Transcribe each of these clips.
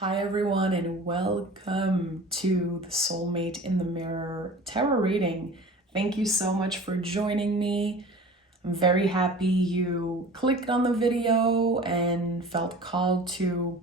Hi everyone and welcome to the Soulmate in the Mirror tarot reading. Thank you so much for joining me. I'm very happy you clicked on the video and felt called to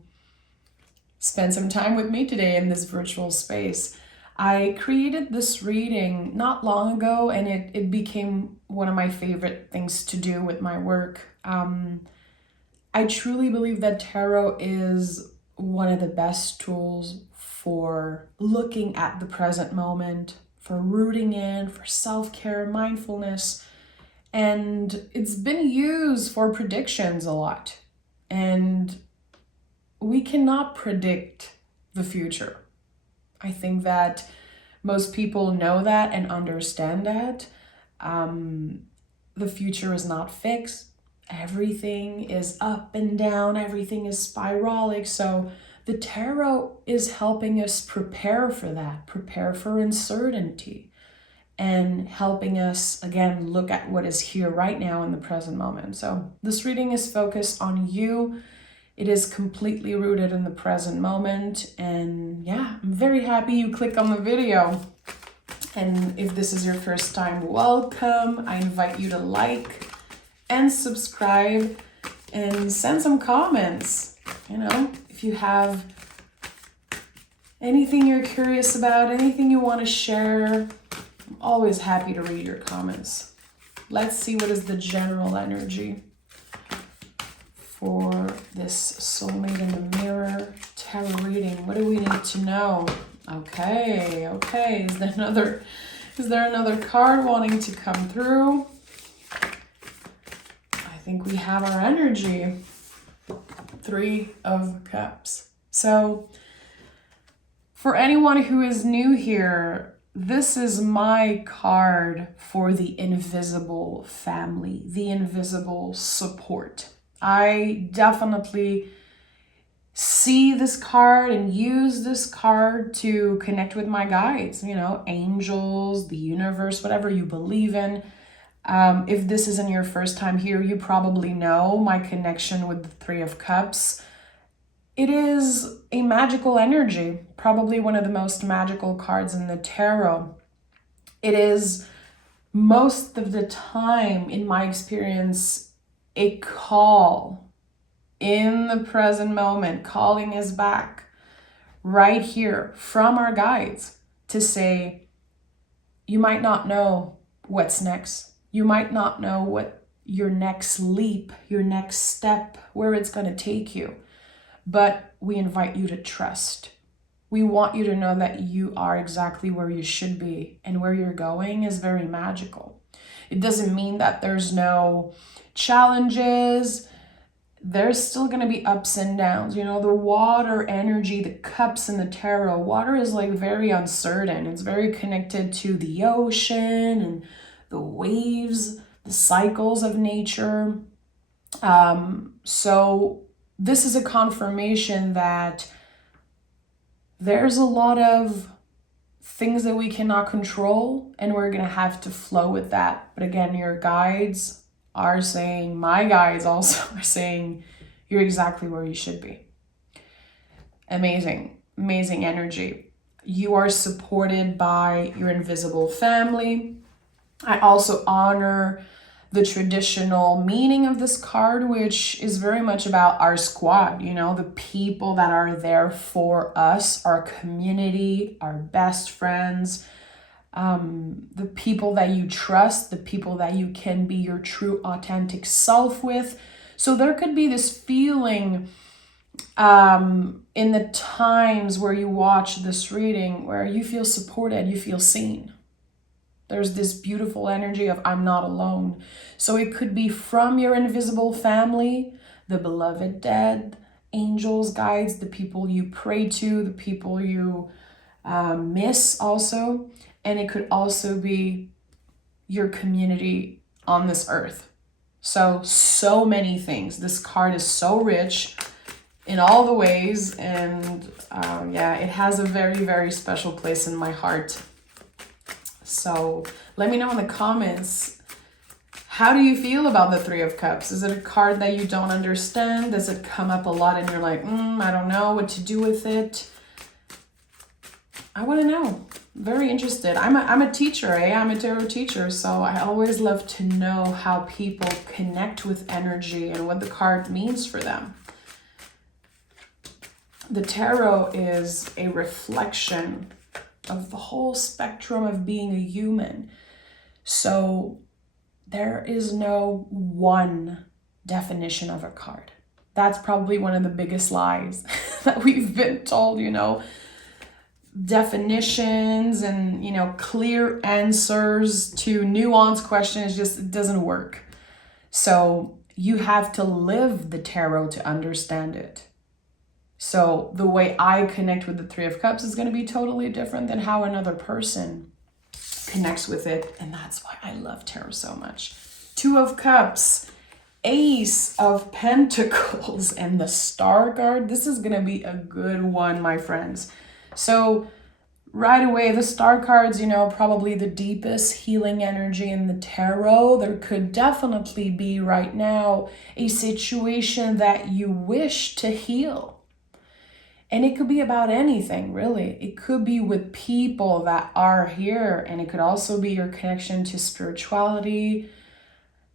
spend some time with me today in this virtual space. I created this reading not long ago and it became one of my favorite things to do with my work. I truly believe that tarot is one of the best tools for looking at the present moment, for rooting in, for self-care, mindfulness, and it's been used for predictions a lot. And we cannot predict the future. I think that most people know that and understand that. The future is not fixed. Everything is up and down, everything is spiralic. So the tarot is helping us prepare for that, prepare for uncertainty, and helping us, again, look at what is here right now in the present moment. So this reading is focused on you. It is completely rooted in the present moment. And yeah, I'm very happy you clicked on the video. And if this is your first time, welcome. I invite you to like and subscribe and send some comments. If you have anything you're curious about, anything you want to share, I'm always happy to read your comments. Let's see what is the general energy for this Soulmate in the Mirror tarot reading. What do we need to know? Okay. Is there another card wanting to come through? I think we have our energy. 3 of Cups. So for anyone who is new here, this is my card for the invisible family, the invisible support. I definitely see this card and use this card to connect with my guides, angels, the universe, whatever you believe in. If this isn't your first time here, you probably know my connection with the 3 of Cups. It is a magical energy, probably one of the most magical cards in the tarot. It is most of the time, in my experience, a call in the present moment, calling us back right here from our guides to say, you might not know what's next. You might not know what your next leap, your next step, where it's going to take you. But we invite you to trust. We want you to know that you are exactly where you should be, and where you're going is very magical. It doesn't mean that there's no challenges. There's still going to be ups and downs. The water energy, the cups in the tarot, water is like very uncertain. It's very connected to the ocean and the waves, the cycles of nature. So this is a confirmation that there's a lot of things that we cannot control, and we're going to have to flow with that. But again, your guides are saying, my guides also are saying, you're exactly where you should be. Amazing energy. You are supported by your invisible family. I also honor the traditional meaning of this card, which is very much about our squad, the people that are there for us, our community, our best friends, the people that you trust, the people that you can be your true authentic self with. So there could be this feeling in the times where you watch this reading where you feel supported, you feel seen. There's this beautiful energy of I'm not alone. So it could be from your invisible family, the beloved dead, angels, guides, the people you pray to, the people you miss also. And it could also be your community on this earth. So many things. This card is so rich in all the ways. And it has a very, very special place in my heart. So let me know in the comments How do you feel about the Three of Cups? Is it a card that you don't understand? Does it come up a lot and you're like, I don't know what to do with it? I want to know. Very interested. I'm a teacher, I'm a tarot teacher, so I always love to know how people connect with energy and what the card means for them. The tarot is a reflection of the whole spectrum of being a human. So there is no one definition of a card. That's probably one of the biggest lies that we've been told, definitions and, clear answers to nuanced questions, it doesn't work. So you have to live the tarot to understand it. So the way I connect with the Three of Cups is going to be totally different than how another person connects with it. And that's why I love tarot so much. Two of Cups, Ace of Pentacles, and the Star card. This is going to be a good one, my friends. So right away, the Star cards, probably the deepest healing energy in the tarot. There could definitely be right now a situation that you wish to heal. And it could be about anything, really. It could be with people that are here, and it could also be your connection to spirituality.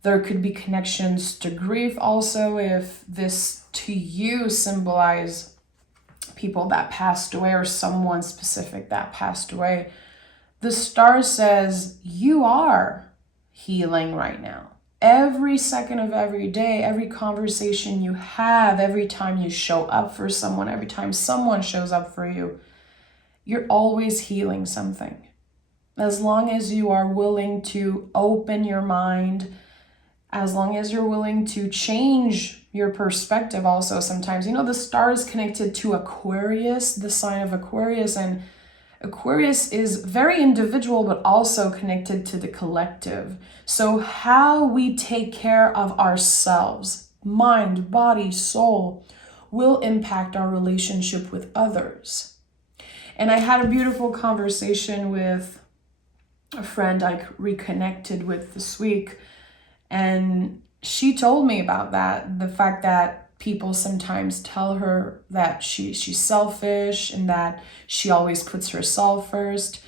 There could be connections to grief also, if this to you symbolize people that passed away or someone specific that passed away. The Star says you are healing right now. Every second of every day, every conversation you have, every time you show up for someone, every time someone shows up for you, you're always healing something. As long as you are willing to open your mind, as long as you're willing to change your perspective also sometimes. The Star is connected to Aquarius, the sign of Aquarius, and Aquarius is very individual, but also connected to the collective. So how we take care of ourselves, mind, body, soul, will impact our relationship with others. And I had a beautiful conversation with a friend I reconnected with this week, and she told me about that, the fact that people sometimes tell her that she's selfish and that she always puts herself first.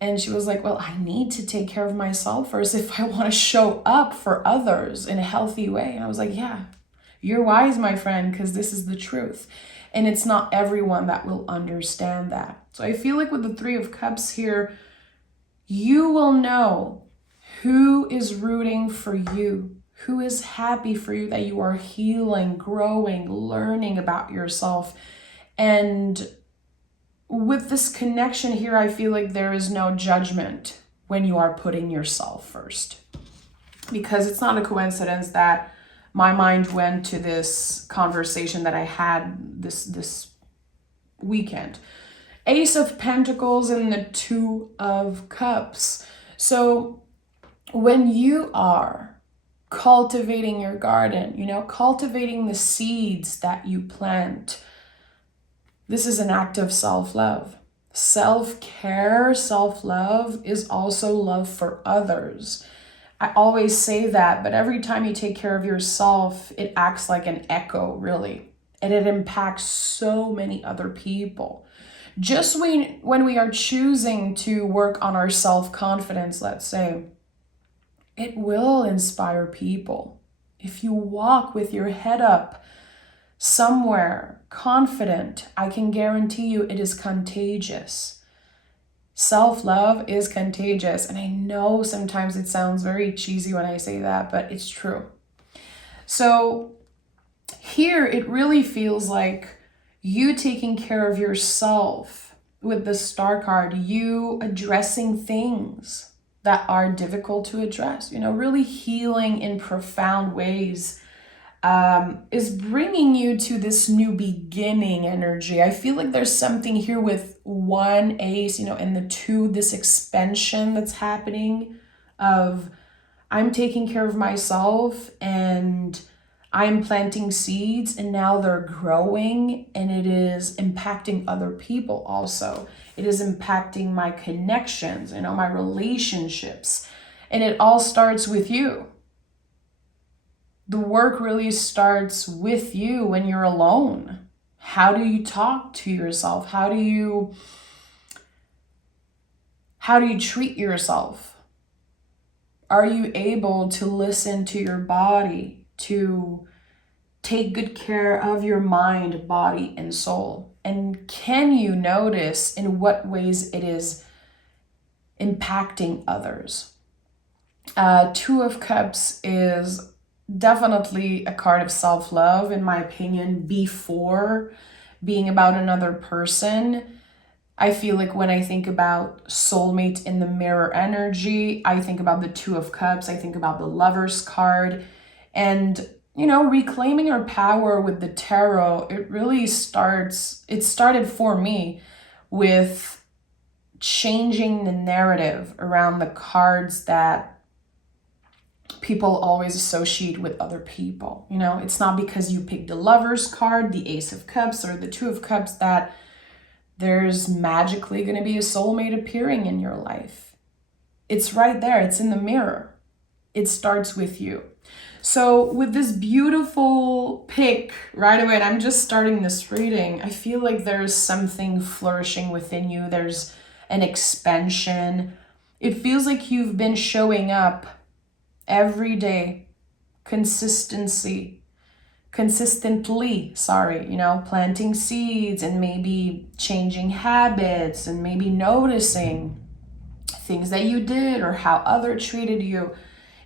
And she was like, well, I need to take care of myself first if I want to show up for others in a healthy way. And I was like, yeah, you're wise, my friend, because this is the truth. And it's not everyone that will understand that. So I feel like with the Three of Cups here, you will know who is rooting for you, who is happy for you, that you are healing, growing, learning about yourself. And with this connection here, I feel like there is no judgment when you are putting yourself first. Because it's not a coincidence that my mind went to this conversation that I had this weekend. Ace of Pentacles and the Two of Cups. So when you are cultivating your garden, cultivating the seeds that you plant, this is an act of self-love. Self-care, self-love is also love for others. I always say that, but every time you take care of yourself, it acts like an echo, really. And it impacts so many other people. Just when we are choosing to work on our self-confidence, let's say, it will inspire people. If you walk with your head up somewhere confident, I can guarantee you it is contagious. Self-love is contagious. And I know sometimes it sounds very cheesy when I say that, but it's true. So here it really feels like you taking care of yourself with the Star card, you addressing things that are difficult to address, really healing in profound ways, is bringing you to this new beginning energy. I feel like there's something here with one ace, and the two, this expansion that's happening of I'm taking care of myself and I'm planting seeds and now they're growing, and it is impacting other people also. It is impacting my connections, my relationships. And it all starts with you. the work really starts with you when you're alone. How do you talk to yourself? How do you treat yourself? Are you able to listen to your body, to take good care of your mind, body, and soul? And can you notice in what ways it is impacting others? Two of Cups is definitely a card of self-love, in my opinion, before being about another person. I feel like when I think about soulmate in the mirror energy, I think about the Two of Cups, I think about the Lover's card. And, reclaiming our power with the tarot, it started for me with changing the narrative around the cards that people always associate with other people. It's not because you picked the Lover's card, the Ace of Cups, or the Two of Cups that there's magically going to be a soulmate appearing in your life. It's right there. It's in the mirror. It starts with you. So with this beautiful pick right away, and I'm just starting this reading, I feel like there's something flourishing within you. There's an expansion. It feels like you've been showing up every day, consistently, planting seeds and maybe changing habits and maybe noticing things that you did or how others treated you.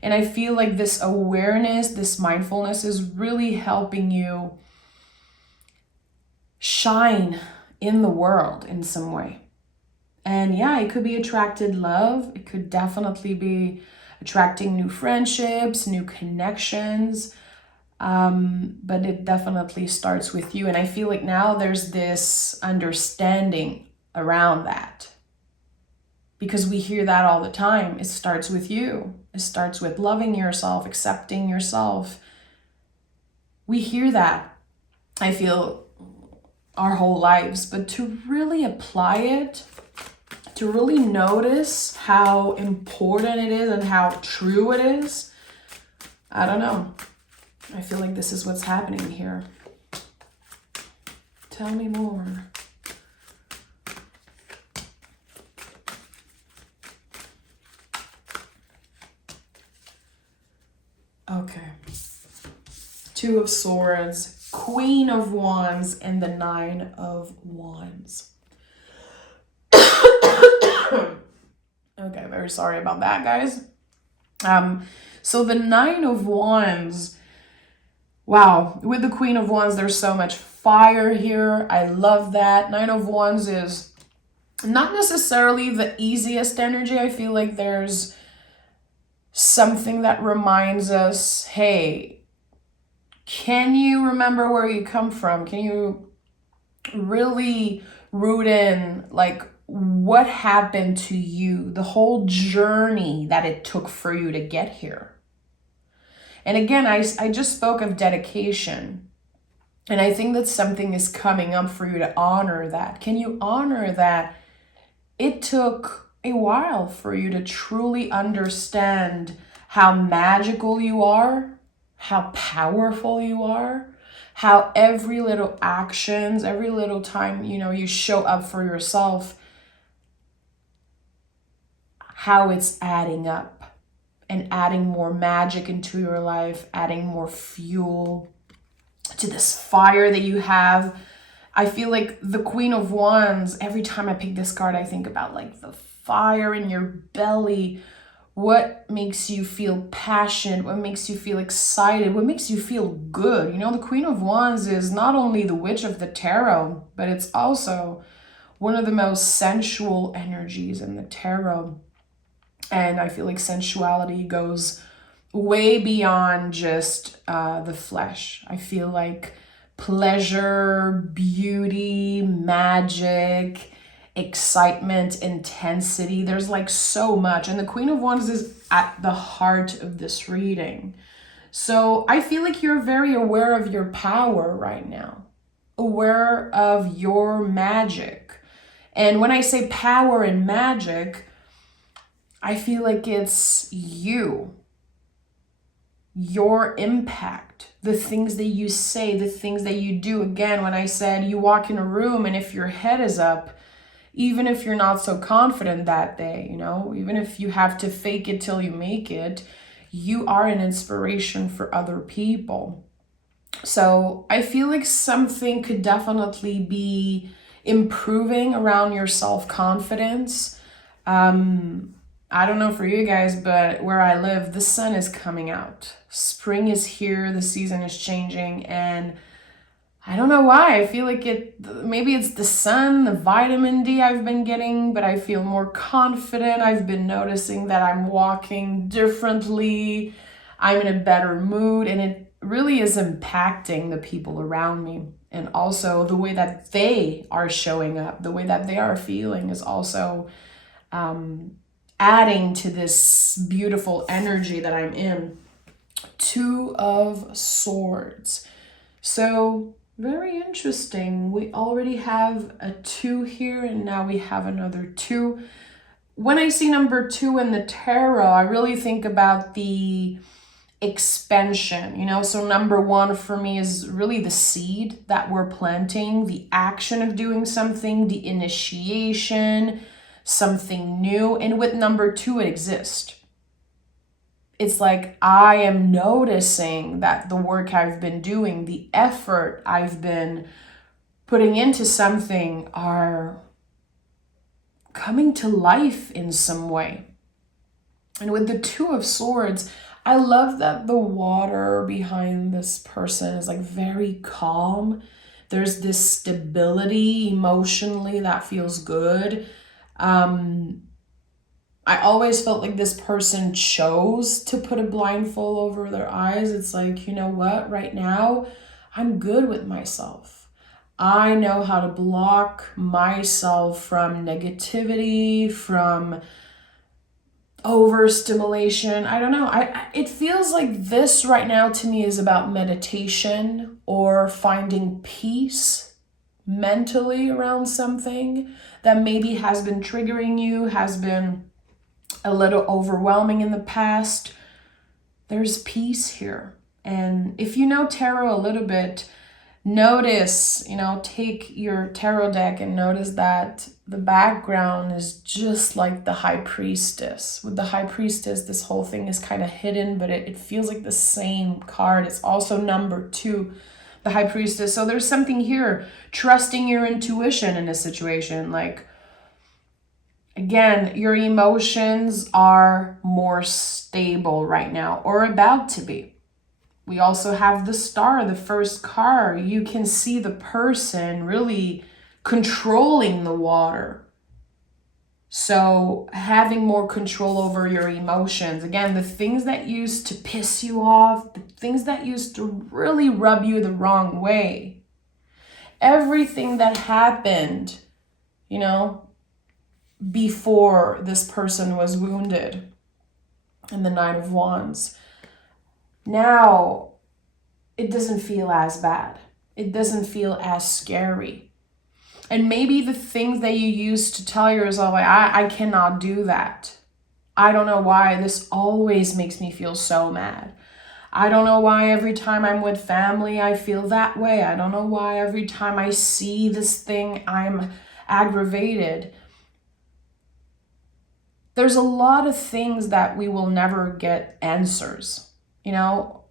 And I feel like this awareness, this mindfulness is really helping you shine in the world in some way. And yeah, it could be attracted love. It could definitely be attracting new friendships, new connections. But it definitely starts with you. And I feel like now there's this understanding around that, because we hear that all the time. It starts with you. It starts with loving yourself, accepting yourself. We hear that, I feel, our whole lives. But to really apply it, to really notice how important it is and how true it is, I don't know. I feel like this is what's happening here. Tell me more. Okay. Two of Swords, Queen of Wands, and the Nine of Wands. Okay, very sorry about that, guys. So the Nine of Wands, wow, with the Queen of Wands, there's so much fire here. I love that. Nine of Wands is not necessarily the easiest energy. I feel like there's something that reminds us, hey, can you remember where you come from? Can you really root in, like, what happened to you, the whole journey that it took for you to get here? And again, I just spoke of dedication. And I think that something is coming up for you to honor that. Can you honor that it took a while for you to truly understand how magical you are, how powerful you are, how every little actions, every little time, you show up for yourself, how it's adding up and adding more magic into your life, adding more fuel to this fire that you have. I feel like the Queen of Wands, every time I pick this card, I think about like the fire in your belly. What makes you feel passionate? What makes you feel excited? What makes you feel good? The Queen of Wands is not only the witch of the tarot, but it's also one of the most sensual energies in the tarot. And I feel like sensuality goes way beyond just the flesh. I feel like pleasure, beauty, magic, excitement, intensity. There's like so much. And the Queen of Wands is at the heart of this reading. So I feel like you're very aware of your power right now, aware of your magic. And when I say power and magic, I feel like it's you. your impact, the things that you say, the things that you do. Again, when I said you walk in a room and if your head is up, even if you're not so confident that day, you know, even if you have to fake it till you make it, you are an inspiration for other people. So I feel like something could definitely be improving around your self-confidence. I don't know for you guys, but where I live, the sun is coming out. Spring is here, the season is changing, and I don't know why. I feel like maybe it's the sun, the vitamin D I've been getting, but I feel more confident. I've been noticing that I'm walking differently. I'm in a better mood, and it really is impacting the people around me. And also the way that they are showing up, the way that they are feeling is also adding to this beautiful energy that I'm in. Two of Swords. So very interesting. We already have a 2 here, and now we have another 2. When I see number 2 in the tarot, I really think about the expansion, you know. So number 1 for me is really the seed that we're planting, the action of doing something, the initiation, something new. And with number 2, it exists. It's like I am noticing that the work I've been doing, the effort I've been putting into something are coming to life in some way. And with the 2 of Swords, I love that the water behind this person is like very calm. There's this stability emotionally that feels good. I always felt like this person chose to put a blindfold over their eyes. It's like, you know what, right now, I'm good with myself. I know how to block myself from negativity, from overstimulation. I don't know. It feels like this right now to me is about meditation or finding peace mentally around something that maybe has been triggering you, has been a little overwhelming in the past. There's peace here. And if you know tarot a little bit, notice, you know, take your tarot deck and notice that the background is just like the High Priestess. With the High Priestess, this whole thing is kind of hidden, but it feels like the same card. It's also number 2, the High Priestess. So there's something here, trusting your intuition in a situation. Like, again, your emotions are more stable right now, or about to be. We also have the Star, the first card. You can see the person really controlling the water. So having more control over your emotions. Again, the things that used to piss you off, the things that used to really rub you the wrong way. Everything that happened, you know, before this person was wounded. And the Nine of Wands. Now, it doesn't feel as bad. It doesn't feel as scary. And maybe the things that you used to tell yourself, like, I cannot do that. I don't know why. This always makes me feel so mad. I don't know why every time I'm with family, I feel that way. I don't know why every time I see this thing, I'm aggravated. There's a lot of things that we will never get answers. You know,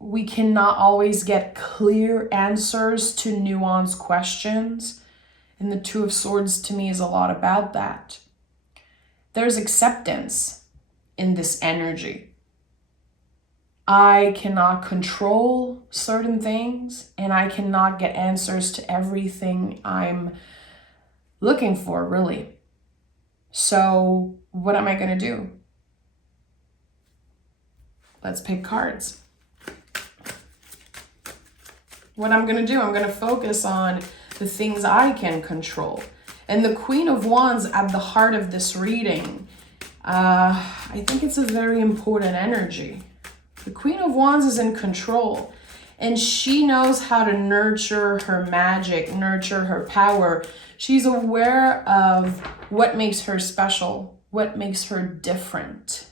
we cannot always get clear answers to nuanced questions. And the 2 of Swords to me is a lot about that. There's acceptance in this energy. I cannot control certain things, and I cannot get answers to everything I'm looking for, really. So what am I going to do? Let's pick cards. What I'm going to do, I'm going to focus on the things I can control. And the Queen of Wands at the heart of this reading, I think it's a very important energy. The Queen of Wands is in control, and she knows how to nurture her magic, nurture her power. She's aware of what makes her special, what makes her different.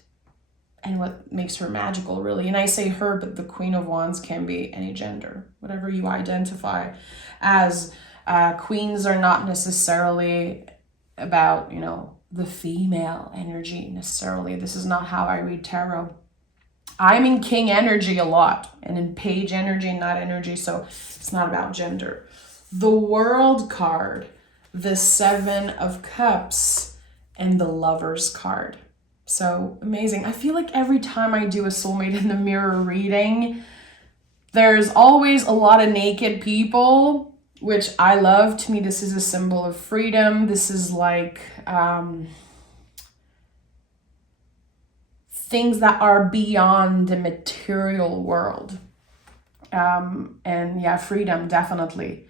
and what makes her magical, really. And I say her, but the Queen of Wands can be any gender, whatever you identify as. Queens are not necessarily about, the female energy necessarily. This is not how I read tarot. I'm in king energy a lot and in page energy, not energy, so it's not about gender. The World card, the Seven of Cups, and the Lovers card. So amazing. I feel like every time I do a soulmate in the mirror reading, there's always a lot of naked people, which I love. To me, this is a symbol of freedom. This is like things that are beyond the material world. And yeah, freedom, definitely.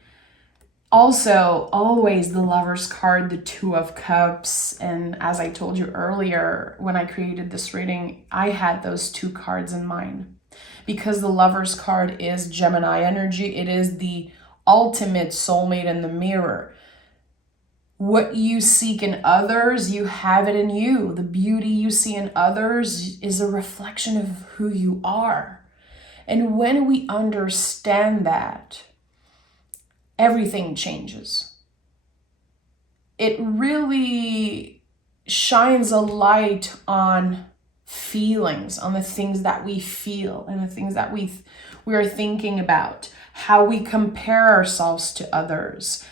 Also, always the Lover's card, the Two of Cups. And as I told you earlier, when I created this reading, I had those two cards in mind. Because the Lover's card is Gemini energy. It is the ultimate soulmate in the mirror. What you seek in others, you have it in you. The beauty you see in others is a reflection of who you are. And when we understand that, everything changes. It really shines a light on feelings, on the things that we feel and the things that we are thinking about, how we compare ourselves to others.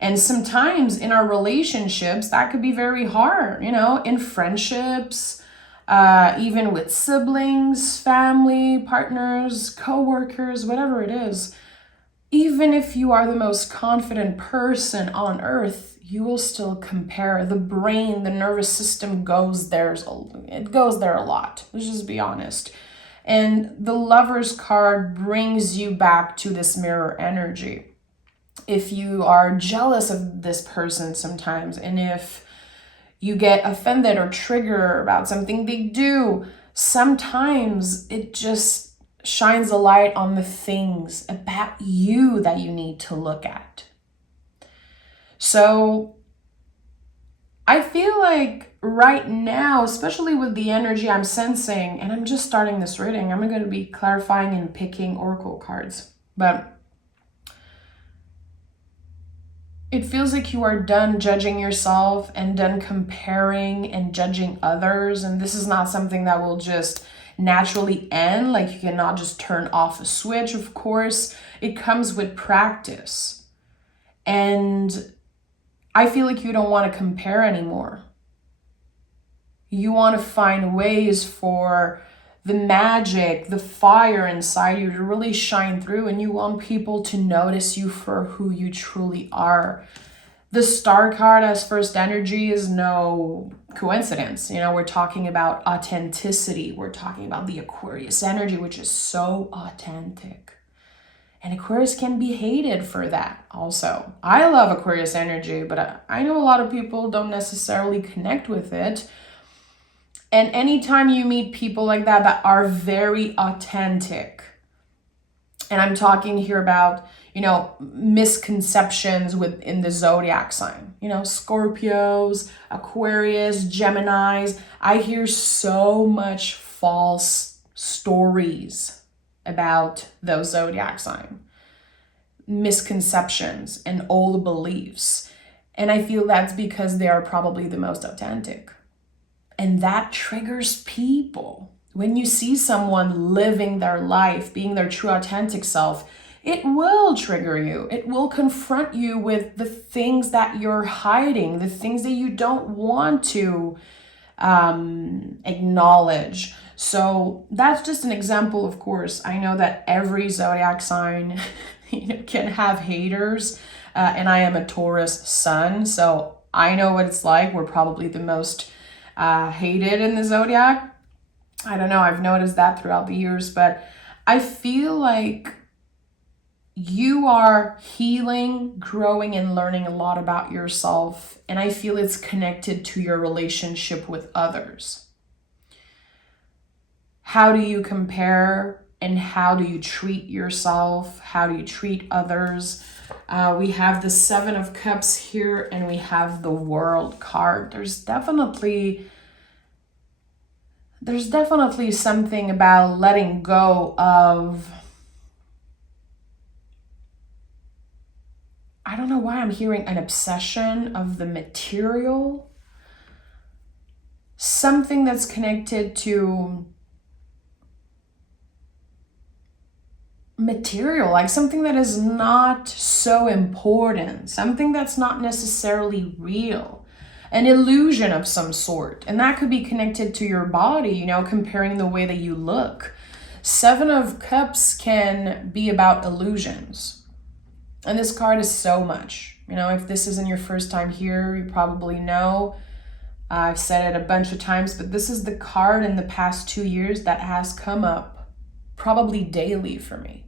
And sometimes in our relationships, that could be very hard, in friendships, even with siblings, family, partners, co-workers, whatever it is. Even if you are the most confident person on earth, you will still compare. The brain, the nervous system goes there. It goes there a lot. Let's just be honest. And the Lover's card brings you back to this mirror energy. If you are jealous of this person sometimes, and if you get offended or triggered about something they do, sometimes it just shines a light on the things about you that you need to look at. So I feel like right now, especially with the energy I'm sensing, and I'm just starting this reading, I'm going to be clarifying and picking oracle cards, but it feels like you are done judging yourself and done comparing and judging others. And this is not something that will just naturally end. Like, you cannot just turn off a switch, of course. It comes with practice. And I feel like you don't want to compare anymore. You want to find ways for the magic, the fire inside you to really shine through, and you want people to notice you for who you truly are. The Star card as first energy is no coincidence. We're talking about authenticity. We're talking about the Aquarius energy, which is so authentic. And Aquarius can be hated for that also. I love Aquarius energy, but I know a lot of people don't necessarily connect with it. And anytime you meet people like that are very authentic, and I'm talking here about, misconceptions within the zodiac sign, Scorpios, Aquarius, Geminis. I hear so much false stories about those zodiac sign, misconceptions and old beliefs. And I feel that's because they are probably the most authentic. And that triggers people. When you see someone living their life, being their true authentic self, it will trigger you. It will confront you with the things that you're hiding, the things that you don't want to acknowledge. So that's just an example, of course. I know that every zodiac sign can have haters, and I am a Taurus sun, so I know what it's like. We're probably the most hated in the zodiac. I don't know, I've noticed that throughout the years, but I feel like you are healing, growing, and learning a lot about yourself, and I feel it's connected to your relationship with others. How do you compare, and how do you treat yourself? How do you treat others? We have the Seven of Cups here, and we have the World card. There's definitely there's definitely something about letting go of, I don't know why I'm hearing an obsession of the material, something that's connected to material, like something that is not so important, something that's not necessarily real, an illusion of some sort. And that could be connected to your body, you know, comparing the way that you look. Seven of Cups can be about illusions. And this card is so much. You know, if this isn't your first time here, you probably know. I've said it a bunch of times, but this is the card in the past 2 years that has come up probably daily for me.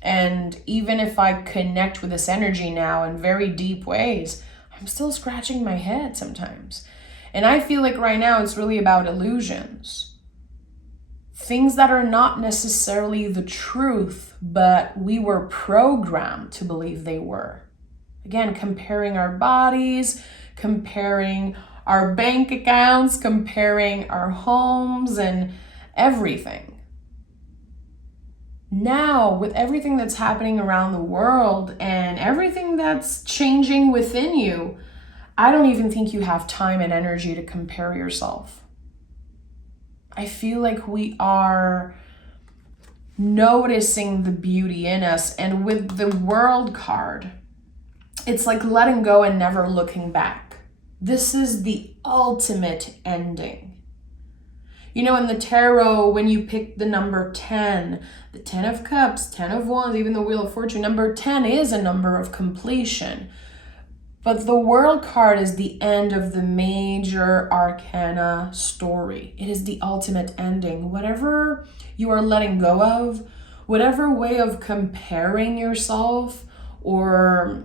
And even if I connect with this energy now in very deep ways, I'm still scratching my head sometimes. And I feel like right now it's really about illusions. Things that are not necessarily the truth, but we were programmed to believe they were. Again, comparing our bodies, comparing our bank accounts, comparing our homes and everything. Now, with everything that's happening around the world and everything that's changing within you, I don't even think you have time and energy to compare yourself. I feel like we are noticing the beauty in us. And with the World card, it's like letting go and never looking back. This is the ultimate ending. You know, in the tarot, when you pick the number 10, the 10 of Cups, 10 of Wands, even the Wheel of Fortune, number 10 is a number of completion. But the World card is the end of the major arcana story. It is the ultimate ending. Whatever you are letting go of, whatever way of comparing yourself or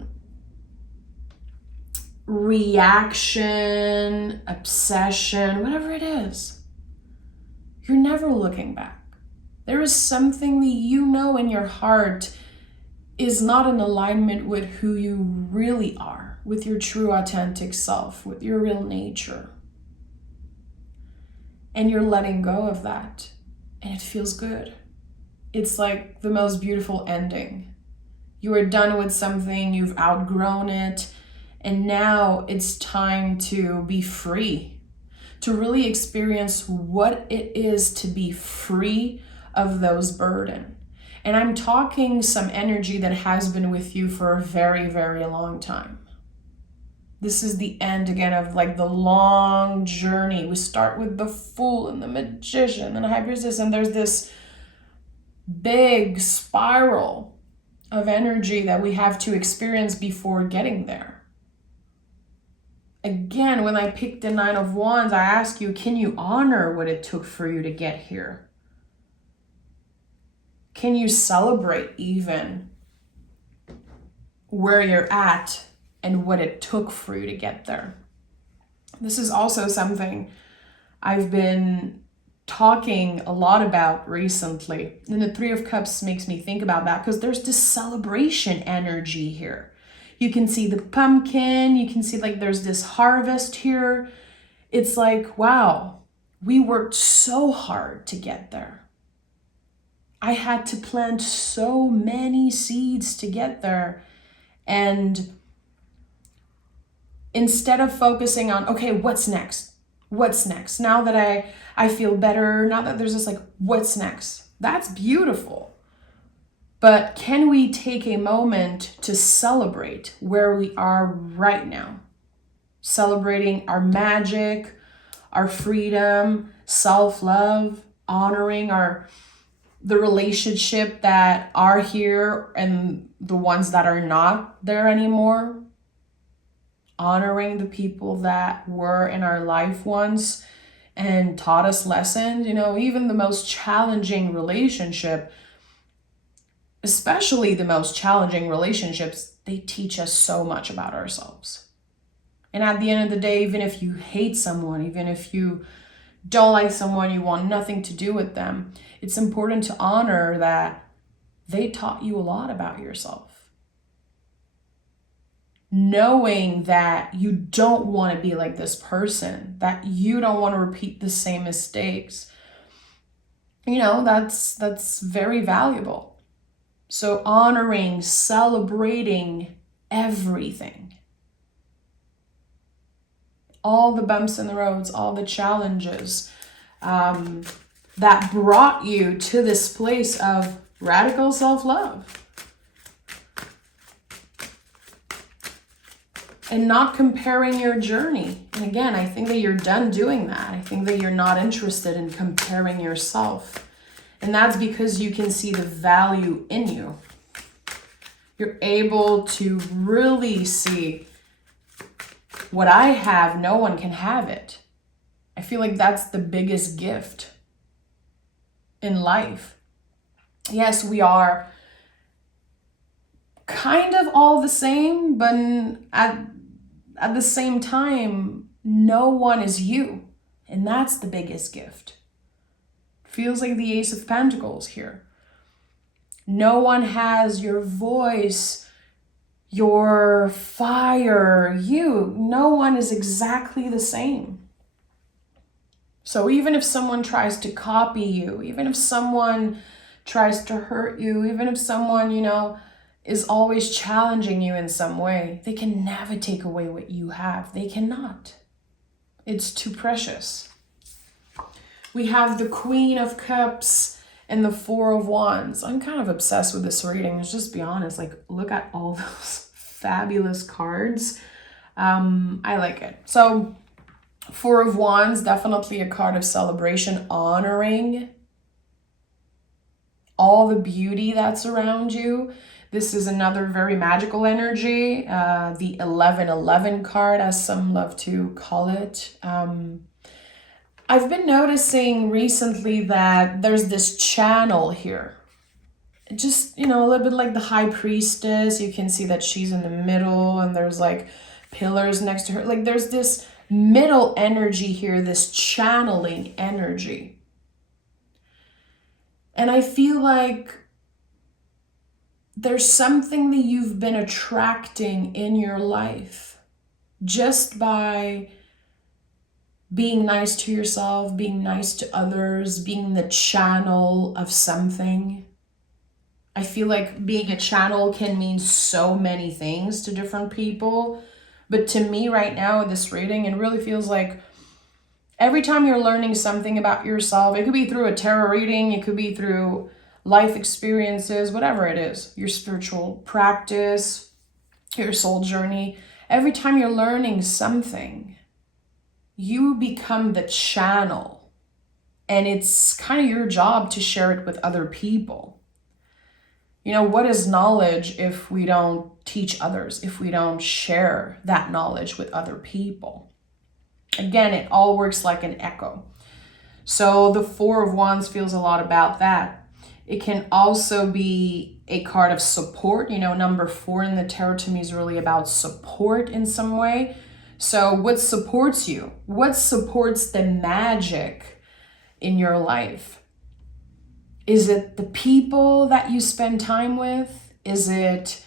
reaction, obsession, whatever it is, you're never looking back. There is something that you know in your heart is not in alignment with who you really are, with your true authentic self, with your real nature. And you're letting go of that. And it feels good. It's like the most beautiful ending. You are done with something, you've outgrown it, and now it's time to be free. To really experience what it is to be free of those burdens. And I'm talking some energy that has been with you for a very, very long time. This is the end again of like the long journey. We start with the Fool and the Magician and the High Priestess, and there's this big spiral of energy that we have to experience before getting there. Again, when I picked the Nine of Wands, I ask you, can you honor what it took for you to get here? Can you celebrate even where you're at and what it took for you to get there? This is also something I've been talking a lot about recently. And the Three of Cups makes me think about that because there's this celebration energy here. You can see the pumpkin, you can see like there's this harvest here. It's like, wow, we worked so hard to get there. I had to plant so many seeds to get there. And instead of focusing on, okay, what's next? What's next? Now that I feel better, now that there's this like, what's next? That's beautiful. But can we take a moment to celebrate where we are right now? Celebrating our magic, our freedom, self-love, honoring the relationship that are here and the ones that are not there anymore. Honoring the people that were in our life once and taught us lessons. You know, even the most challenging relationship, especially the most challenging relationships, they teach us so much about ourselves. And at the end of the day, even if you hate someone, even if you don't like someone, you want nothing to do with them, it's important to honor that they taught you a lot about yourself. knowing that you don't want to be like this person, that you don't want to repeat the same mistakes. That's very valuable. So honoring, celebrating everything. All the bumps in the roads, all the challenges that brought you to this place of radical self-love. And not comparing your journey. And again, I think that you're done doing that. I think that you're not interested in comparing yourself. And that's because you can see the value in you. You're able to really see, what I have, no one can have it. I feel like that's the biggest gift in life. Yes, we are kind of all the same, but at the same time, no one is you. And that's the biggest gift. Feels like the Ace of Pentacles here. No one has your voice, your fire, you. No one is exactly the same. So even if someone tries to copy you, even if someone tries to hurt you, even if someone, is always challenging you in some way, they can never take away what you have. They cannot. It's too precious. We have the Queen of Cups and the Four of Wands. I'm kind of obsessed with this reading. Let's just be honest. Like, look at all those fabulous cards. I like it. So, Four of Wands, definitely a card of celebration, honoring all the beauty that's around you. This is another very magical energy, the 1111 card, as some love to call it. I've been noticing recently that there's this channel here. Just, a little bit like the High Priestess. You can see that she's in the middle and there's like pillars next to her. Like there's this middle energy here, this channeling energy. And I feel like there's something that you've been attracting in your life just by being nice to yourself, being nice to others, being the channel of something. I feel like being a channel can mean so many things to different people. But to me right now in this reading, it really feels like every time you're learning something about yourself, it could be through a tarot reading, it could be through life experiences, whatever it is, your spiritual practice, your soul journey. Every time you're learning something, you become the channel. And it's kind of your job to share it with other people. What is knowledge if we don't teach others, if we don't share that knowledge with other people? Again, it all works like an echo. So the Four of Wands feels a lot about that. It can also be a card of support. Number 4 in the tarot to me is really about support in some way. So what supports you? What supports the magic in your life? Is it the people that you spend time with? Is it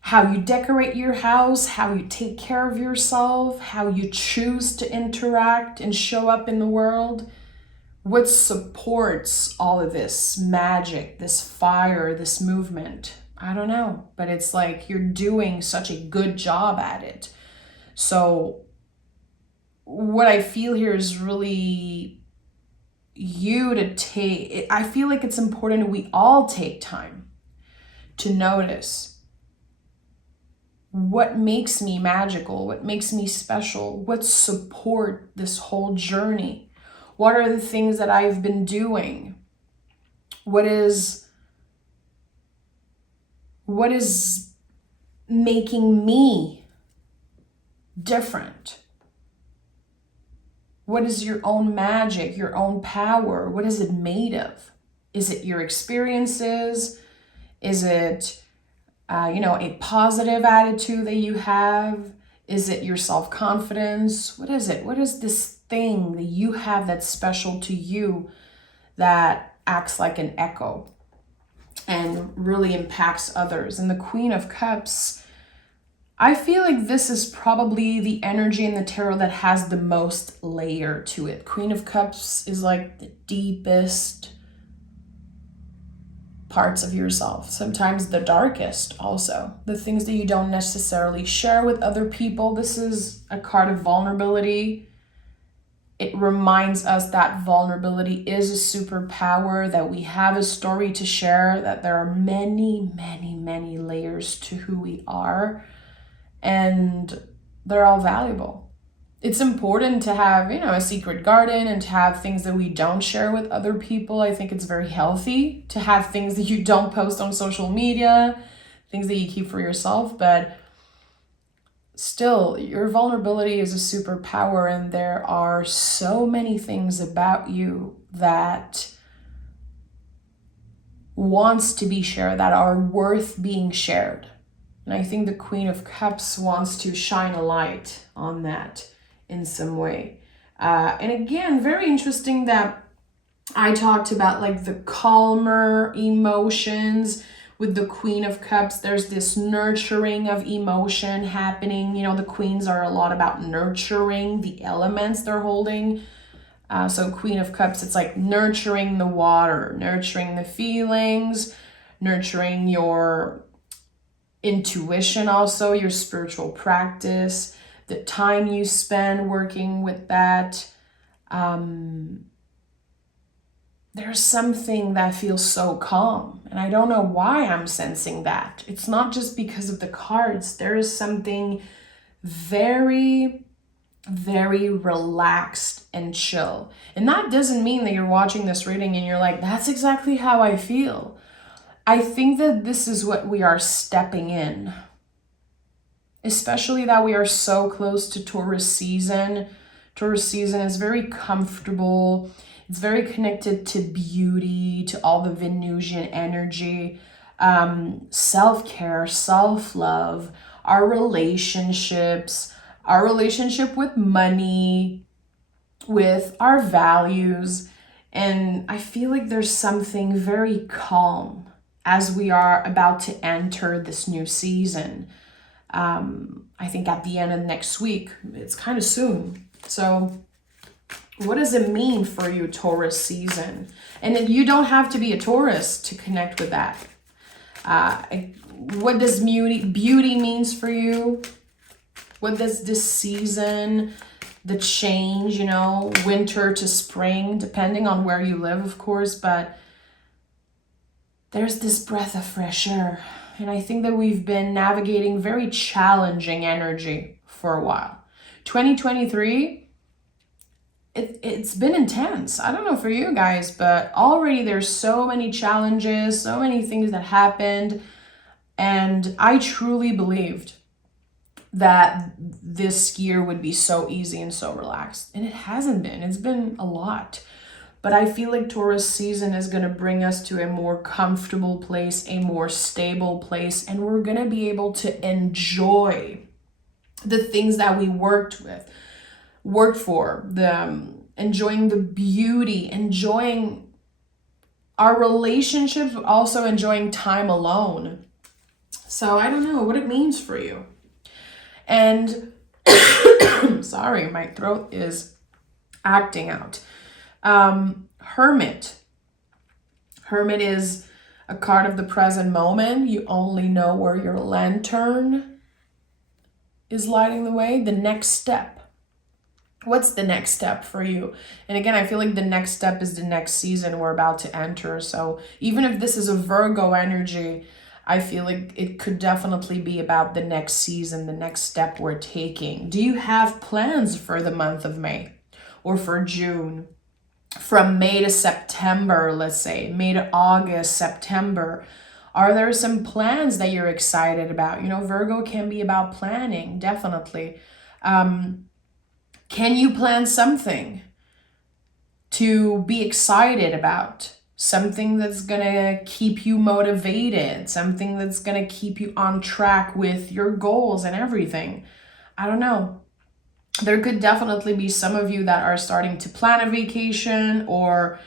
how you decorate your house, how you take care of yourself, how you choose to interact and show up in the world? What supports all of this magic, this fire, this movement? I don't know, but it's like you're doing such a good job at it. So what I feel here is really you to take, I feel like it's important we all take time to notice what makes me magical, what makes me special, what support this whole journey. What are the things that I've been doing? What is making me different? What is your own magic, your own power? What is it made of? Is it your experiences? Is it, a positive attitude that you have? Is it your self-confidence? What is it? What is this thing that you have that's special to you that acts like an echo and really impacts others? And the Queen of Cups, I feel like this is probably the energy in the tarot that has the most layer to it. Queen of Cups is like the deepest parts of yourself, sometimes the darkest also, the things that you don't necessarily share with other people. This is a card of vulnerability. It reminds us that vulnerability is a superpower, that we have a story to share, that there are many, many, many layers to who we are, and they're all valuable. It's important to have, a secret garden and to have things that we don't share with other people. I think it's very healthy to have things that you don't post on social media, things that you keep for yourself, but still, your vulnerability is a superpower, and there are so many things about you that wants to be shared, that are worth being shared. And I think the Queen of Cups wants to shine a light on that in some way. And again, very interesting that I talked about like the calmer emotions with the Queen of Cups. There's this nurturing of emotion happening. The queens are a lot about nurturing the elements they're holding. So Queen of Cups, it's like nurturing the water, nurturing the feelings, nurturing your intuition, also your spiritual practice, the time you spend working with that. There's something that feels so calm, and I don't know why I'm sensing that. It's not just because of the cards. There is something very, very relaxed and chill. And that doesn't mean that you're watching this reading and you're like, that's exactly how I feel. I think that this is what we are stepping in, especially that we are so close to Taurus season. Taurus season is very comfortable. It's very connected to beauty, to all the Venusian energy, self-care, self-love, our relationships, our relationship with money, with our values. And I feel like there's something very calm as we are about to enter this new season. I think at the end of next week, it's kind of soon. So what does it mean for you, Taurus season? And then you don't have to be a Taurus to connect with that. What does beauty means for you? What does this season, the change, winter to spring, depending on where you live, of course, but there's this breath of fresh air. And I think that we've been navigating very challenging energy for a while. 2023, it's been intense. I don't know for you guys, but already there's so many challenges, so many things that happened. And I truly believed that this year would be so easy and so relaxed. And it hasn't been. It's been a lot. But I feel like Taurus season is going to bring us to a more comfortable place, a more stable place, and we're going to be able to enjoy the things that we worked for, enjoying the beauty, enjoying our relationships, but also enjoying time alone. So I don't know what it means for you. And sorry, my throat is acting out. Hermit. Hermit is a card of the present moment. You only know where your lantern is lighting the way. The next step. What's the next step for you? And again, I feel like the next step is the next season we're about to enter. So even if this is a Virgo energy, I feel like it could definitely be about the next season, the next step we're taking. Do you have plans for the month of May or for June? From May to September, let's say, May to August, September, are there some plans that you're excited about? Virgo can be about planning, definitely. Can you plan something to be excited about? Something that's gonna keep you motivated, something that's gonna keep you on track with your goals and everything. I don't know. There could definitely be some of you that are starting to plan a vacation or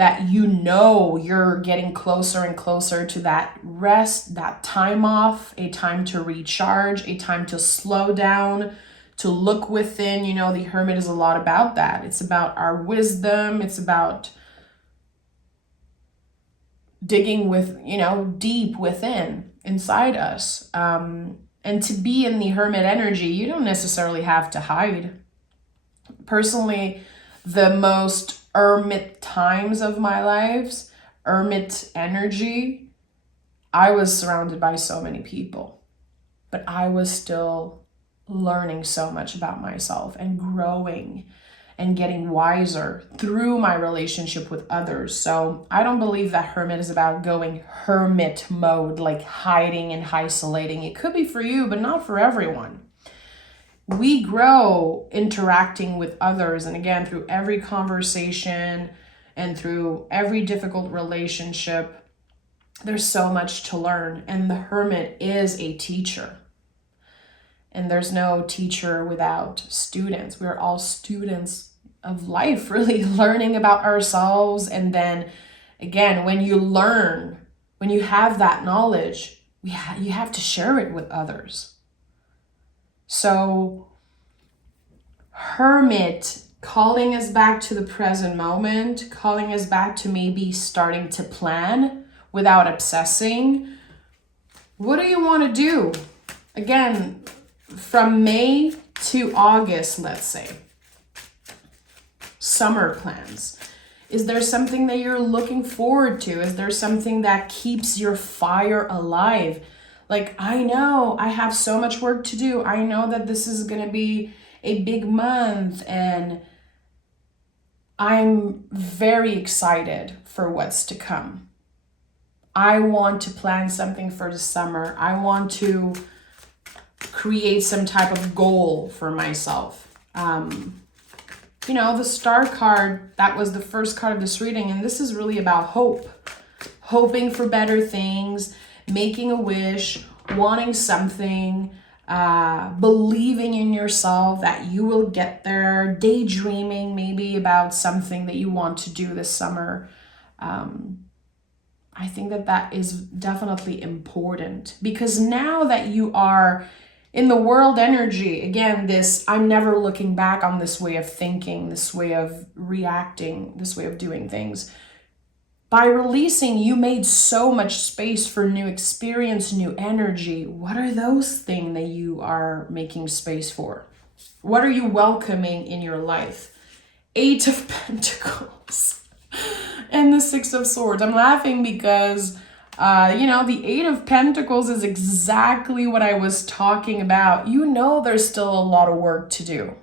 that you know you're getting closer and closer to that rest, that time off, a time to recharge, a time to slow down, to look within. You know, the Hermit is a lot about that. It's about our wisdom. It's about digging with, you know, deep within, inside us. And to be in the Hermit energy, you don't necessarily have to hide. Personally, the most Hermit times of my lives, Hermit energy, I was surrounded by so many people, but I was still learning so much about myself and growing and getting wiser through my relationship with others. So I don't believe that Hermit is about going hermit mode, like hiding and isolating. It could be for you, but not for everyone. We grow interacting with others. And again, through every conversation and through every difficult relationship, there's so much to learn. And the Hermit is a teacher. And there's no teacher without students. We're all students of life, really learning about ourselves. And then again, when you learn, when you have that knowledge, you have to share it with others. So Hermit, calling us back to the present moment, calling us back to maybe starting to plan without obsessing. What do you want to do? Again, from May to August, let's say. Summer plans. Is there something that you're looking forward to? Is there something that keeps your fire alive? Like, I know I have so much work to do. I know that this is going to be a big month, and I'm very excited for what's to come. I want to plan something for the summer. I want to create some type of goal for myself. You know, the Star card, that was the first card of this reading, and this is really about hope. Hoping for better things, making a wish, wanting something, believing in yourself that you will get there, daydreaming maybe about something that you want to do this summer. I think that is definitely important, because now that you are in the world energy, again, this, I'm never looking back on this way of thinking, this way of reacting, this way of doing things. By releasing, you made so much space for new experience, new energy. What are those things that you are making space for? What are you welcoming in your life? 8 of Pentacles and the 6 of Swords. I'm laughing because, you know, the 8 of Pentacles is exactly what I was talking about. You know, there's still a lot of work to do.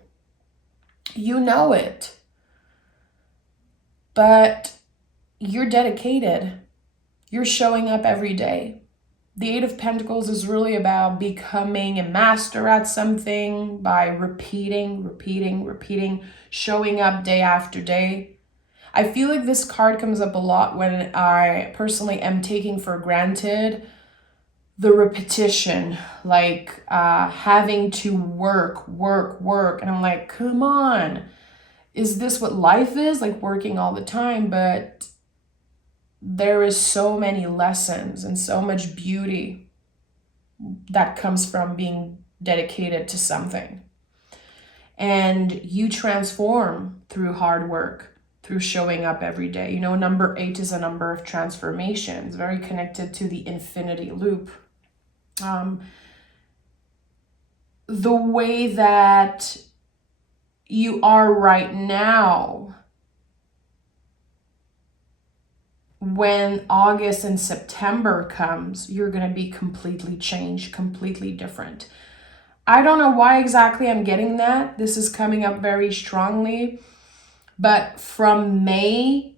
You know it. But you're dedicated. You're showing up every day. The 8 of Pentacles is really about becoming a master at something by repeating, showing up day after day. I feel like this card comes up a lot when I personally am taking for granted the repetition, like having to work. And I'm like, come on. Is this what life is? Like working all the time? But there is so many lessons and so much beauty that comes from being dedicated to something. And you transform through hard work, through showing up every day. You know, number 8 is a number of transformations, very connected to the infinity loop. The way that you are right now, when August and September comes, you're going to be completely changed, completely different. I don't know why exactly I'm getting that. This is coming up very strongly. But from May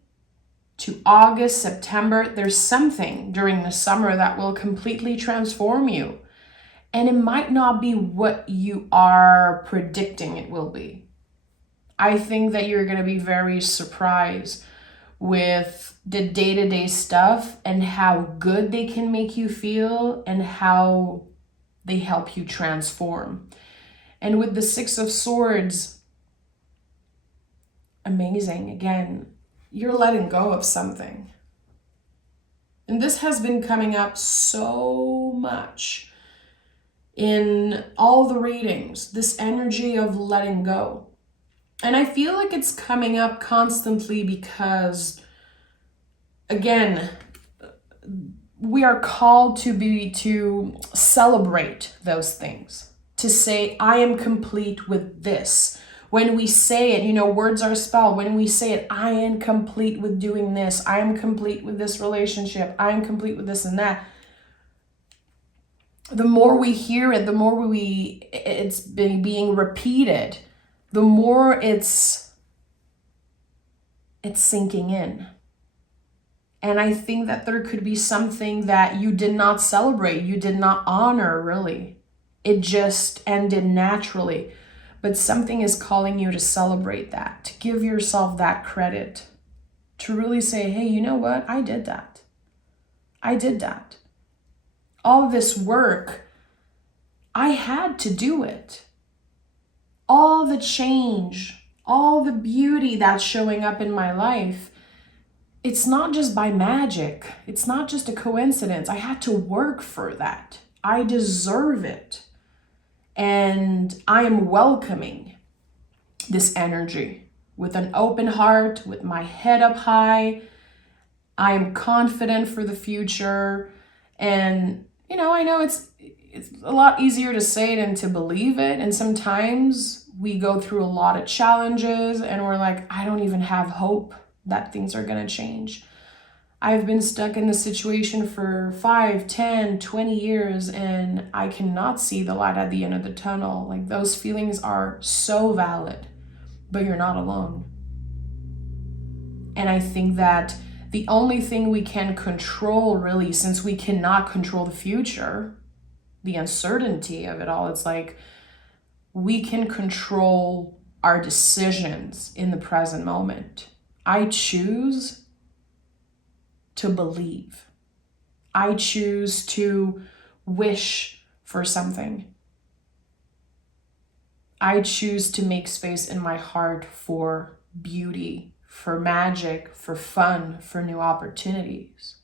to August, September, there's something during the summer that will completely transform you. And it might not be what you are predicting it will be. I think that you're going to be very surprised with the day-to-day stuff and how good they can make you feel and how they help you transform. And with the 6 of Swords, amazing. Again, you're letting go of something. And this has been coming up so much in all the readings, this energy of letting go. And I feel like it's coming up constantly because, again, we are called to celebrate those things, to say, I am complete with this. When we say it, words are spelled. When we say it, I am complete with doing this. I am complete with this relationship. I am complete with this and that. The more we hear it, the more it's been being repeated, the more it's sinking in. And I think that there could be something that you did not celebrate, you did not honor, really. It just ended naturally. But something is calling you to celebrate that, to give yourself that credit, to really say, hey, you know what? I did that. I did that. All of this work, I had to do it. All the change, all the beauty that's showing up in my life, it's not just by magic. It's not just a coincidence. I had to work for that. I deserve it. And I am welcoming this energy with an open heart, with my head up high. I am confident for the future. And, I know it's a lot easier to say it than to believe it. And sometimes we go through a lot of challenges and we're like, I don't even have hope that things are going to change. I've been stuck in this situation for 5, 10, 20 years, and I cannot see the light at the end of the tunnel. Like, those feelings are so valid, but you're not alone. And I think that the only thing we can control, really, since we cannot control the future, the uncertainty of it all, it's like we can control our decisions in the present moment. I choose to believe. I choose to wish for something. I choose to make space in my heart for beauty, for magic, for fun, for new opportunities.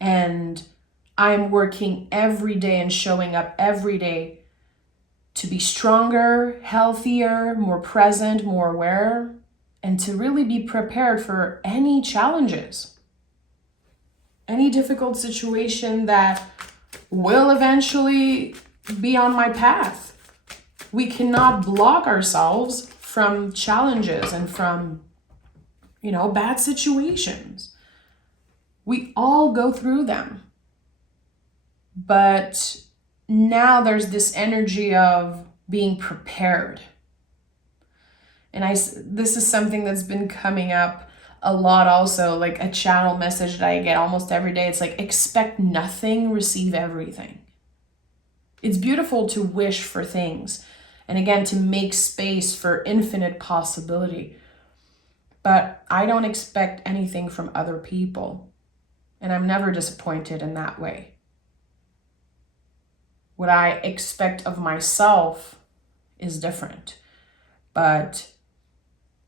And I'm working every day and showing up every day to be stronger, healthier, more present, more aware, and to really be prepared for any challenges, any difficult situation that will eventually be on my path. We cannot block ourselves from challenges and from, bad situations. We all go through them. But now there's this energy of being prepared. And this is something that's been coming up a lot also, like a channel message that I get almost every day. It's like, expect nothing, receive everything. It's beautiful to wish for things. And again, to make space for infinite possibility. But I don't expect anything from other people. And I'm never disappointed in that way. What I expect of myself is different. But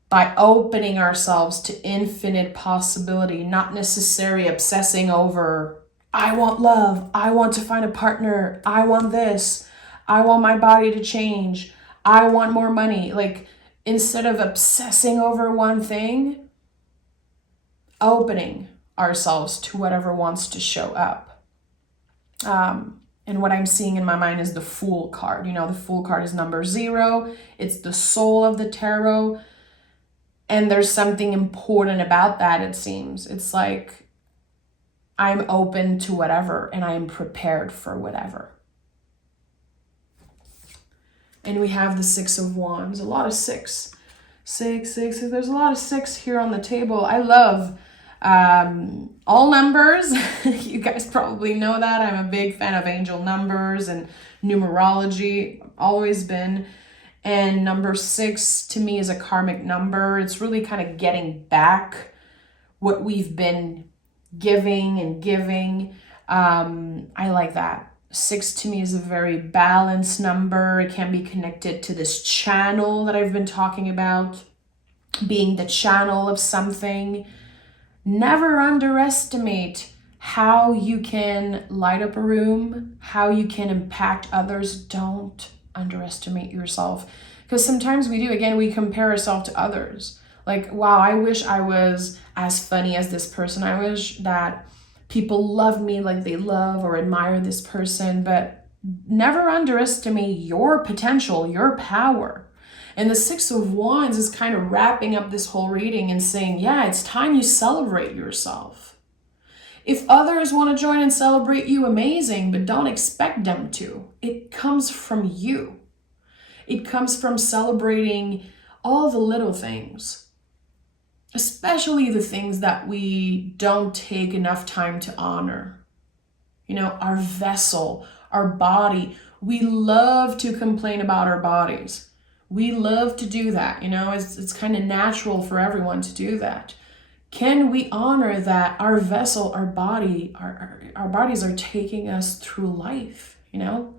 by opening ourselves to infinite possibility, not necessarily obsessing over, I want love, I want to find a partner, I want this, I want my body to change, I want more money. Like, instead of obsessing over one thing, opening ourselves to whatever wants to show up. And what I'm seeing in my mind is the Fool card. The Fool card is number 0. It's the soul of the tarot. And there's something important about that, it seems. It's like, I'm open to whatever, and I am prepared for whatever. And we have the 6 of Wands. A lot of 6. 6. There's a lot of 6 here on the table. I love all numbers. You guys probably know that. I'm a big fan of angel numbers and numerology. Always been. And number 6 to me is a karmic number. It's really kind of getting back what we've been giving. I like that. 6 to me is a very balanced number. It can be connected to this channel that I've been talking about. being the channel of something. Never underestimate how you can light up a room, how you can impact others. Don't underestimate yourself. Because sometimes we do, again, we compare ourselves to others. Like, wow, I wish I was as funny as this person. I wish that people love me like they love or admire this person. But never underestimate your potential, your power. And the Six of Wands is kind of wrapping up this whole reading and saying, yeah, it's time you celebrate yourself. If others want to join and celebrate you, amazing, but don't expect them to. It comes from you. It comes from celebrating all the little things, especially the things that we don't take enough time to honor. You know, our vessel, our body. We love to complain about our bodies. We love to do that. You know, it's kind of natural for everyone to do that. Can we honor that our vessel, our body, our bodies are taking us through life, you know?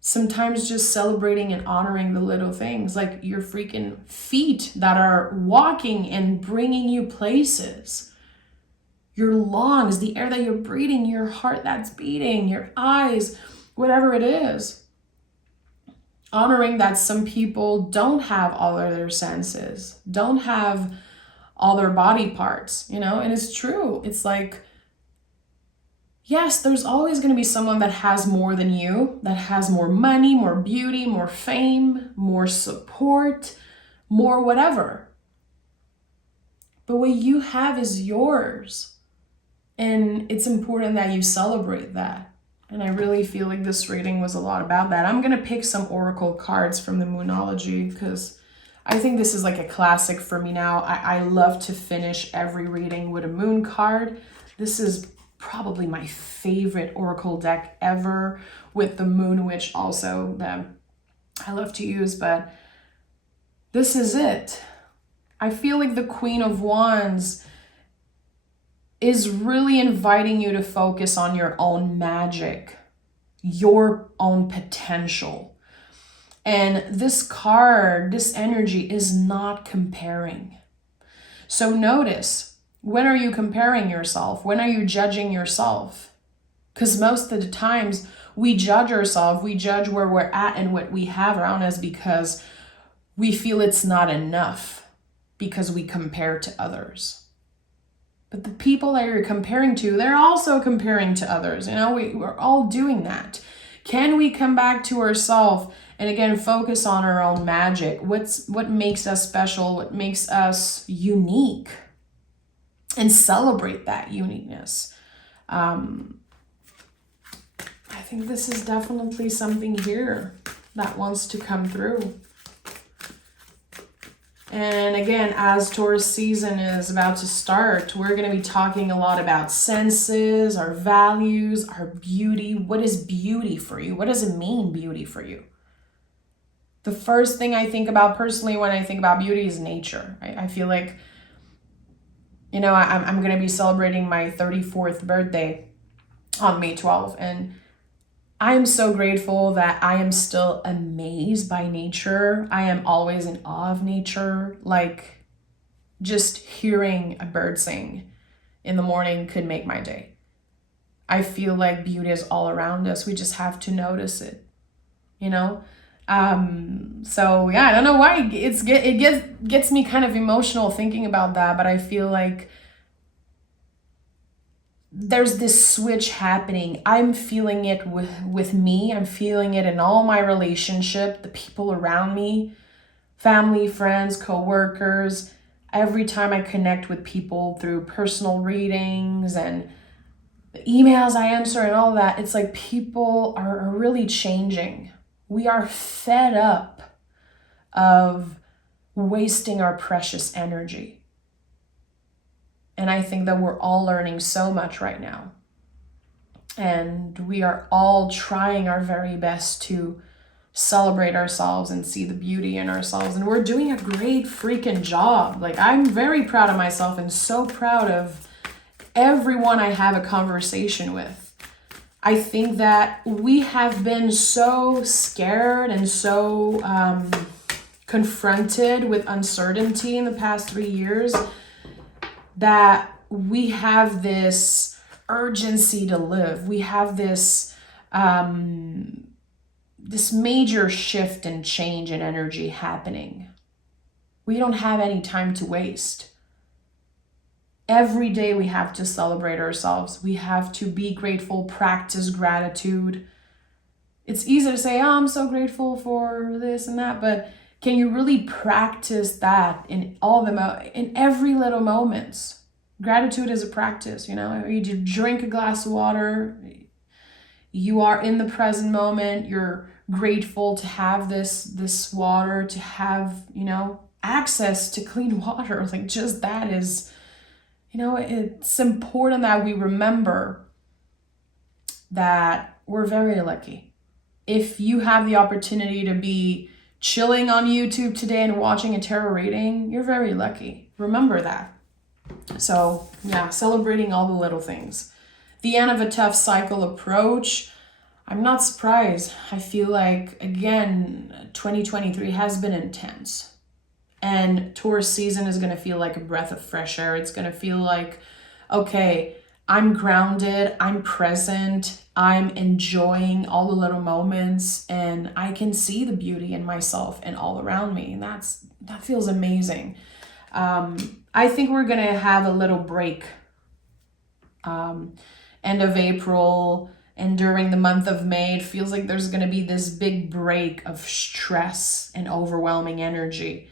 Sometimes just celebrating and honoring the little things, like your freaking feet that are walking and bringing you places. Your lungs, the air that you're breathing, your heart that's beating, your eyes, whatever it is. Honoring that some people don't have all of their senses, don't have all their body parts, you know? And it's true. It's like, yes, there's always going to be someone that has more than you, that has more money, more beauty, more fame, more support, more whatever. But what you have is yours. And it's important that you celebrate that. And I really feel like this reading was a lot about that. I'm going to pick some oracle cards from the Moonology because I think this is like a classic for me now. I love to finish every reading with a moon card. This is probably my favorite oracle deck ever, with the Moon Witch also that I love to use, but this is it. I feel like the Queen of Wands is really inviting you to focus on your own magic, your own potential. And this card, this energy is not comparing. So notice, when are you comparing yourself? When are you judging yourself? Because most of the times we judge ourselves, we judge where we're at and what we have around us because we feel it's not enough because we compare to others. But the people that you're comparing to, they're also comparing to others. You know, we're all doing that. Can we come back to ourselves and again focus on our own magic? What makes us special? What makes us unique? And celebrate that uniqueness. I think this is definitely something here that wants to come through. And again, as Taurus season is about to start, we're going to be talking a lot about senses, our values, our beauty. What is beauty for you? What does it mean, beauty for you? The first thing I think about personally when I think about beauty is nature. I feel like, you know, I'm going to be celebrating my 34th birthday on May 12th. And I'm so grateful that I am still amazed by nature. I am always in awe of nature. Like, just hearing a bird sing in the morning could make my day. I feel like beauty is all around us. We just have to notice it, you know? So yeah, I don't know why it gets me kind of emotional thinking about that, but I feel like there's this switch happening. I'm feeling it with me. I'm feeling it in all my relationship, the people around me, family, friends, co-workers. Every time I connect with people through personal readings and the emails I answer and all that, it's like people are really changing. We are fed up of wasting our precious energy. And I think that we're all learning so much right now. And we are all trying our very best to celebrate ourselves and see the beauty in ourselves. And we're doing a great freaking job. Like, I'm very proud of myself and so proud of everyone I have a conversation with. I think that we have been so scared and so confronted with uncertainty in the past 3 years, that we have this urgency to live. We have this this major shift and change in energy happening. We don't have any time to waste. Every day we have to celebrate ourselves. We have to be grateful, practice gratitude. It's easy to say, oh, I'm so grateful for this and that, but can you really practice that in in every little moments? Gratitude is a practice, you know. You drink a glass of water, you are in the present moment, you're grateful to have this water, to have, you know, access to clean water. Like, just that is, you know, it's important that we remember that we're very lucky. If you have the opportunity to be chilling on YouTube today and watching a tarot reading, you're very lucky. Remember that. So yeah, celebrating all the little things. The end of a tough cycle approach. I'm not surprised. I feel like, again, 2023 has been intense. And Taurus season is going to feel like a breath of fresh air. It's going to feel like, okay, I'm grounded, I'm present, I'm enjoying all the little moments, and I can see the beauty in myself and all around me. And that feels amazing. I think we're going to have a little break end of April and during the month of May. It feels like there's going to be this big break of stress and overwhelming energy.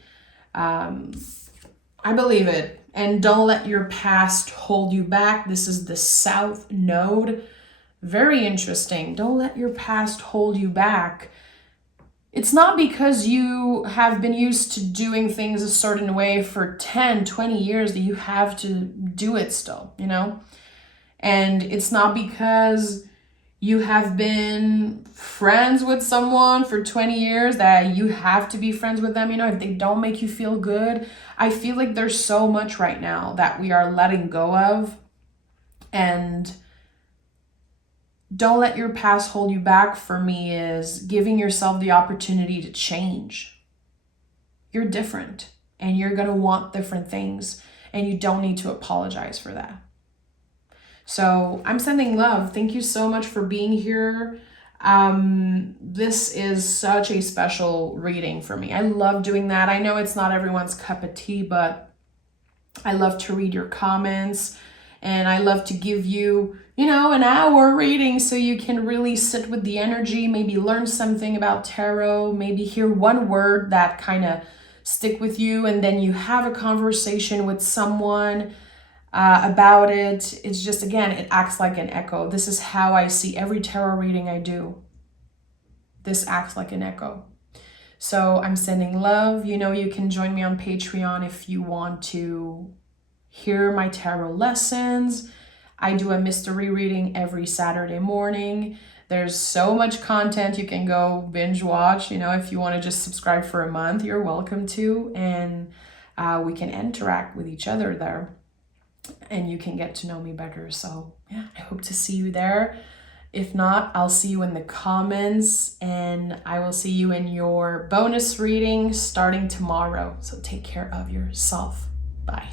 I believe it. And don't let your past hold you back. This is the South Node. Very interesting. Don't let your past hold you back. It's not because you have been used to doing things a certain way for 10, 20 years that you have to do it still, you know? And it's not because you have been friends with someone for 20 years that you have to be friends with them. You know, if they don't make you feel good, I feel like there's so much right now that we are letting go of. And don't let your past hold you back, for me, is giving yourself the opportunity to change. You're different and you're going to want different things, and you don't need to apologize for that. So I'm sending love. Thank you so much for being here. This is such a special reading for me. I love doing that. I know it's not everyone's cup of tea, but I love to read your comments, and I love to give you, you know, an hour reading so you can really sit with the energy, maybe learn something about tarot, maybe hear one word that kind of stick with you, and then you have a conversation with someone about it. It's just, again, it acts like an echo. This is how I see every tarot reading I do. This acts like an echo. So I'm sending love. You know, you can join me on Patreon if you want to hear my tarot lessons. I do a mystery reading every Saturday morning. There's so much content you can go binge watch. You know, if you want to just subscribe for a month, you're welcome to. And we can interact with each other there. And you can get to know me better. So yeah, I hope to see you there. If not, I'll see you in the comments, and I will see you in your bonus reading starting tomorrow. So take care of yourself. Bye.